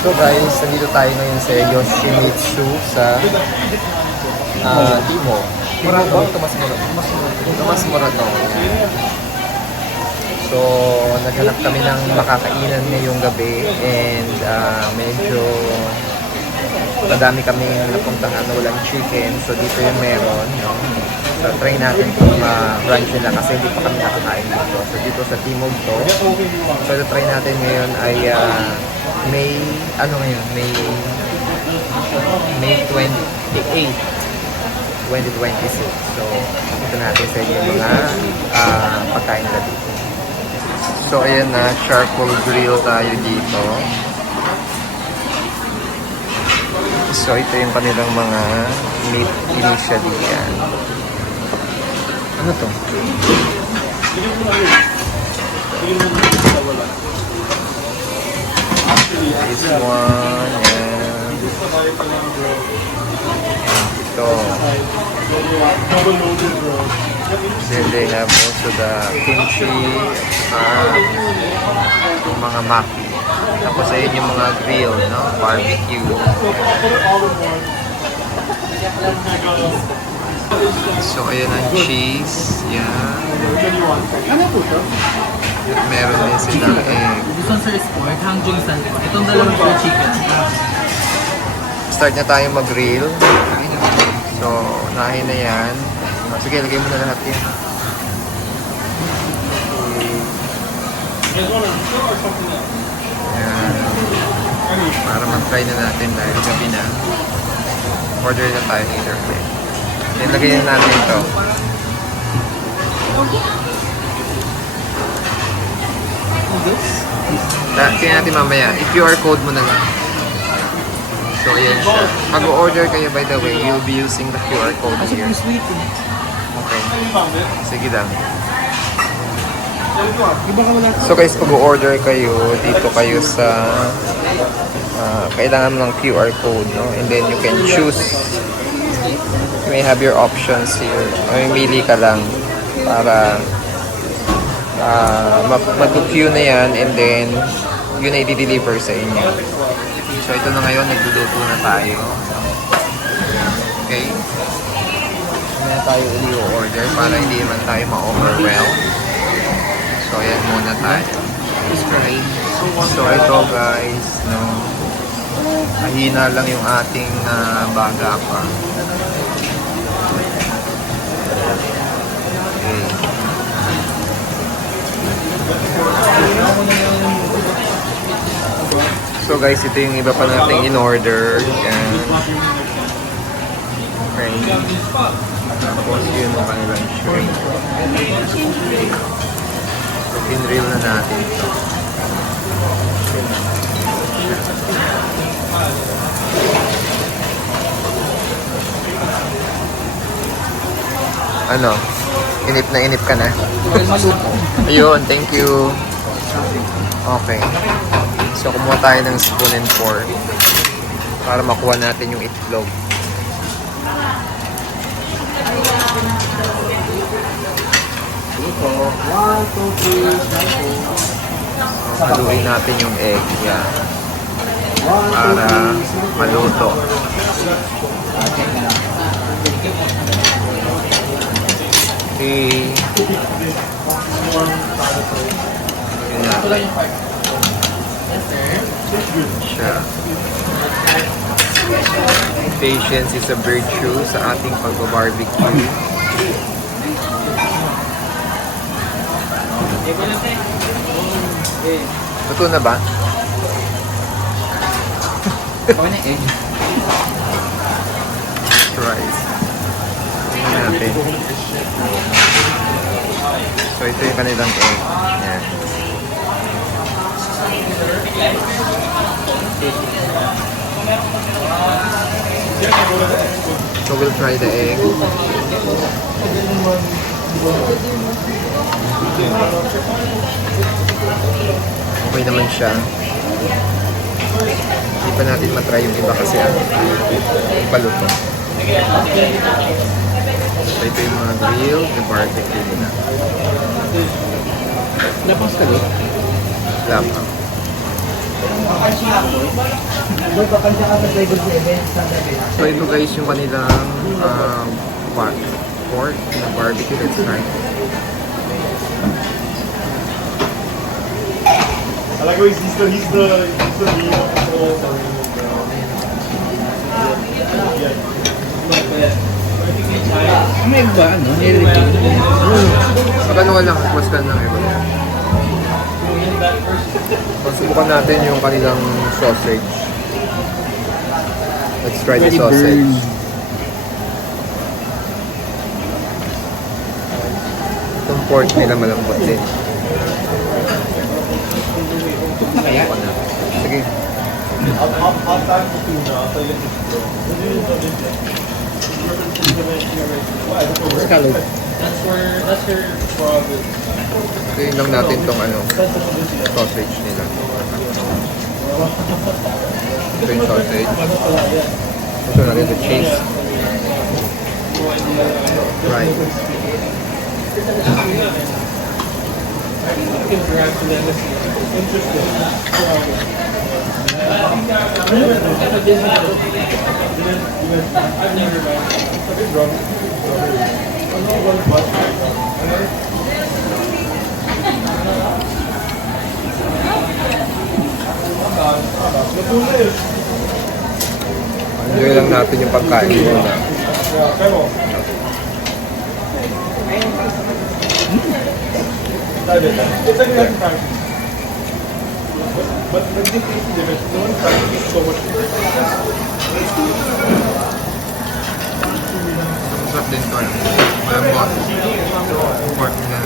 So guys, nandito tayo ngayon sa Yoshimitsu sa Timo. Timo ba? Tomas Morato. So, naghanap kami ng makakainan ngayong gabi and medyo madami kami napuntahan na walang chicken. So, dito yung meron. No? So, try natin kung brunch nila kasi hindi pa kami nakakain dito. So, dito sa Timog to. So, try natin ngayon ay May 28, 2026. So, ito natin sa inyo yung mga pagkain nila dito. So, ayan na, charcoal grill tayo dito. So, ito yung kanilang mga meat initially yan. Ano to? This one, and ito. Then they have also the kimchi, yung mga maki. Tapos ayun yung mga grill, no? Barbecue. So ayun ang cheese, yan. At meron din silang egg. This one sir is pork, hangjung-san po. Itong dalawang po chicken. Start na tayong mag-grill. So, nahin na yan. Sige, lagay mo na lahat yan. Yan. Para mag-try na natin dahil gabi na. Order na tayo either way. Then, lagay na natin ito. Tingnan natin mamaya. I-QR code mo na lang. So, ayan siya. Mag-order kayo, by the way, you'll be using the QR code here. Okay. Sige lang. So guys, pag-order kayo, dito kayo sa kailangan mo ng QR code, no? And then you can choose. You may have your options here. Mamimili ka lang para mag-queue na yan and then yun ay di-deliver sa inyo. So ito na ngayon, nagluluto na tayo. Okay. Hindi na tayo i-order para hindi naman tayo ma-overwhelm. So ayan muna tayo. So ito guys, no, mahina lang yung ating baga pa. Okay. So guys, ito yung iba pa nating in-order. Yan. Okay. Tapos yun ang kanilang shrimp. So, in-reel na natin ito. Ano? Inip na inip ka na? Ayun, thank you. Okay. So, kumuha tayo ng spoon and fork para makuha natin yung itlog. So, haluin natin yung egg. Yan. Para maluto. Okay. Yan natin. Siya. Patience is a virtue sa ating pag-barbecue. Luto na ba? Okay na egg. Rice. Tingnan natin. So ito yung kanilang egg. Yan. So we'll try the egg. Okay naman siya. Hindi pa natin matry yung iba kasi paluto. So ito yung mga grill, the barbecue nila. Lapang ka doon? Lapang. So ito guys yung kanilang pork na barbecue. Let's try. I like how he's the lead of the whole May ba, ano? Nire-review. Magkano ka lang, mas ka lang iba. Pagsubukan natin yung kanilang sausage. Let's try the sausage. Itong pork nila malambot din. Kaya? Sige. I'll try the tuna. I'll tell you Scallop. That's her problem. Tingnan lang natin tong ano, sausage nila. Ito yung sausage. Ito natin the cheese. Right. Enjoy lang natin yung pagkain muna. It's like a practice. But the difference is different. No one practices so much. Masarap din ito. Malambot. Pork na.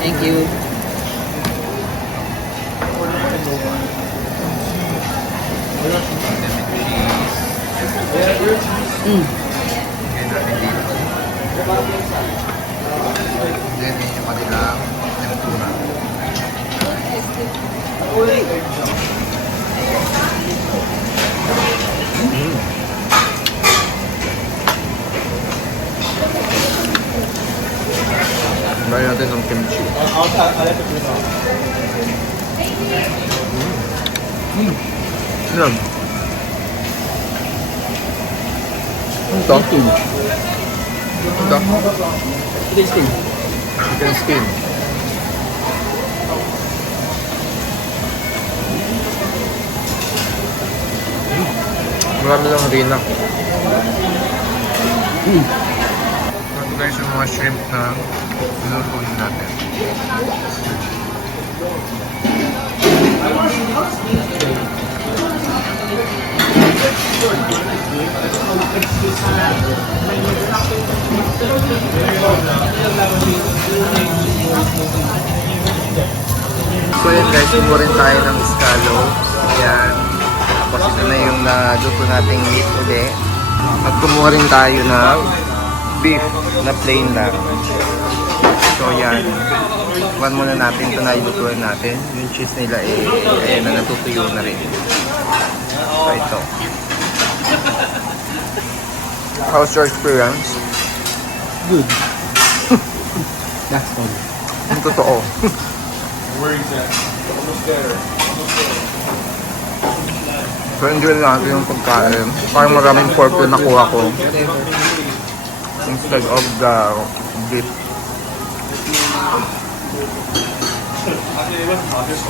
Thank you. Ngayon natin dito. Then yung kanilang tempura. Try natin ng kimchi. I'll have to put it on. Yan. Ito. Ito. Tasting. Chicken skin. Marami lang rina. Ito guys yung mga shrimp na lulutuin natin. So yun guys, kumuha rin tayo ng scallops. Ayan. Tapos ito na yung naluto nating meat uli. At kumuha rin tayo ng beef na plain lang. So yan. Kuhan muna natin ito na ilutuin natin. Yung cheese nila eh na natutuyo na rin. So ito. How's your experience? Good. That's all. Yung totoo. Where is that? Almost there. So enjoy natin yung pagkain. Parang maraming pork yung nakuha ko. Instead of the beef.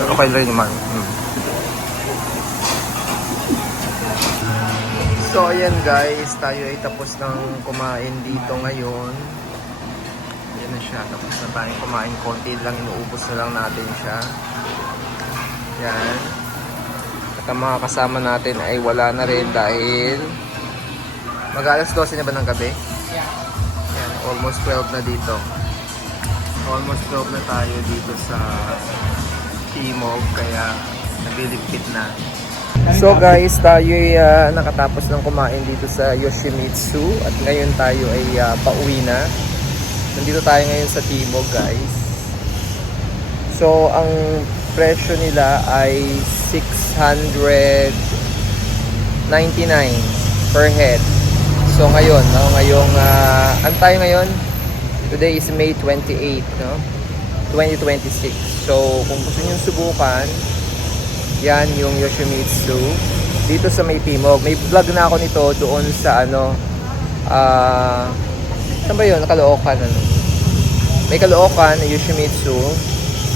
Okay lang naman. So ayan guys, tayo ay tapos ng kumain dito ngayon. Ayan na siya, tapos na tayong kumain. Konti lang, inuubos na lang natin siya. Yan. At ang mga kasama natin ay wala na rin dahil mag-alas 12 na ba ng gabi? Yan, almost 12 na dito. Almost 12 na tayo dito sa Timog, kaya nabilipit na. So guys, tayo ay nakatapos ng kumain dito sa Yoshimitsu at ngayon tayo ay pauwi na. Nandito tayo ngayon sa Timog guys. So ang presyo nila ay 699 per head. So ngayon, no, ngayong ano tayo ngayon? Today is May 28, no? 2026. So, kung gusto nyo subukan, yan yung Yoshimitsu. Dito sa may Timog. May vlog na ako nito doon sa ano, saan ba yun? Caloocan, ano? May Caloocan na Yoshimitsu.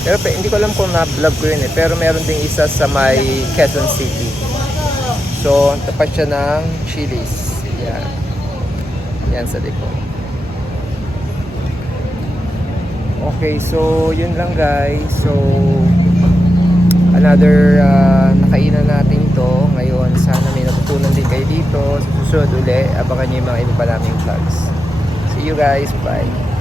Pero hindi ko alam kung na-vlog ko yun eh. Pero meron ding isa sa may Quezon City. So, tapat siya ng Chili's. Yan. Yan sa likod. Okay, so yun lang guys. So, another nakainan natin to. Ngayon, sana may natutunan din kayo dito. Sa susunod uli, abangan nyo yung mga iba pa naming vlogs. See you guys. Bye.